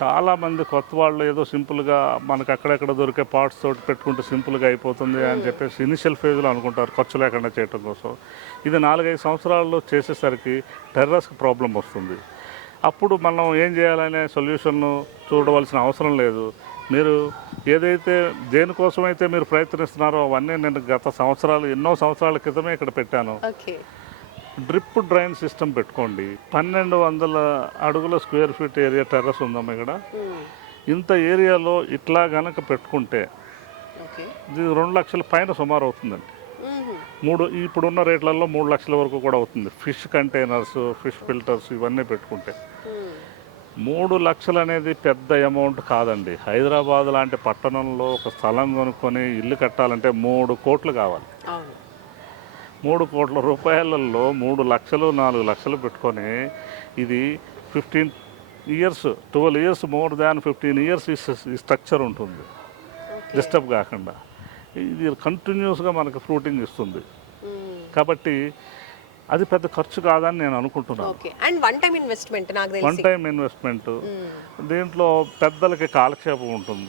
చాలామంది కొత్త వాళ్ళు ఏదో సింపుల్గా మనకు అక్కడెక్కడ దొరికే పార్ట్స్ తోటి పెట్టుకుంటే సింపుల్గా అయిపోతుంది అని చెప్పేసి ఇనిషియల్ ఫేజ్లో అనుకుంటారు ఖర్చు లేకుండా చేయడం కోసం. ఇది 4-5 సంవత్సరాల్లో చేసేసరికి టెర్రస్కి ప్రాబ్లం వస్తుంది. అప్పుడు మనం ఏం చేయాలనే సొల్యూషన్ చూడవలసిన అవసరం లేదు. మీరు ఏదైతే దేనికోసమైతే మీరు ప్రయత్నిస్తున్నారో అవన్నీ నేను గత ఎన్నో సంవత్సరాల క్రితమే ఇక్కడ పెట్టాను. డ్రిప్ డ్రైన్ సిస్టమ్ పెట్టుకోండి. 1200 అడుగుల స్క్వేర్ ఫీట్ ఏరియా టెర్రస్ ఉందమ్మా ఇక్కడ. ఇంత ఏరియాలో ఇట్లా గనక పెట్టుకుంటే ఇది 2 లక్షల పైన సుమారు అవుతుందండి. ఇప్పుడున్న రేట్లలో 3 లక్షల వరకు కూడా అవుతుంది. ఫిష్ కంటైనర్స్, ఫిష్ ఫిల్టర్స్ ఇవన్నీ పెట్టుకుంటే 3 లక్షలు అనేది పెద్ద అమౌంట్ కాదండి. హైదరాబాద్ లాంటి పట్టణంలో ఒక స్థలం కొనుక్కొని ఇల్లు కట్టాలంటే 3 కోట్లు కావాలి. 3 కోట్ల రూపాయలలో 3 లక్షలు 4 లక్షలు పెట్టుకొని ఇది 15 years 12 years more than 15 years ఈ స్ట్రక్చర్ ఉంటుంది డిస్టర్బ్ కాకుండా. ఇది కంటిన్యూస్గా మనకు ఫ్రూటింగ్ ఇస్తుంది. కాబట్టి అది పెద్ద ఖర్చు కాదని నేను అనుకుంటున్నాను. One time investment. దీంట్లో పెద్దలకి కాలక్షేపం ఉంటుంది.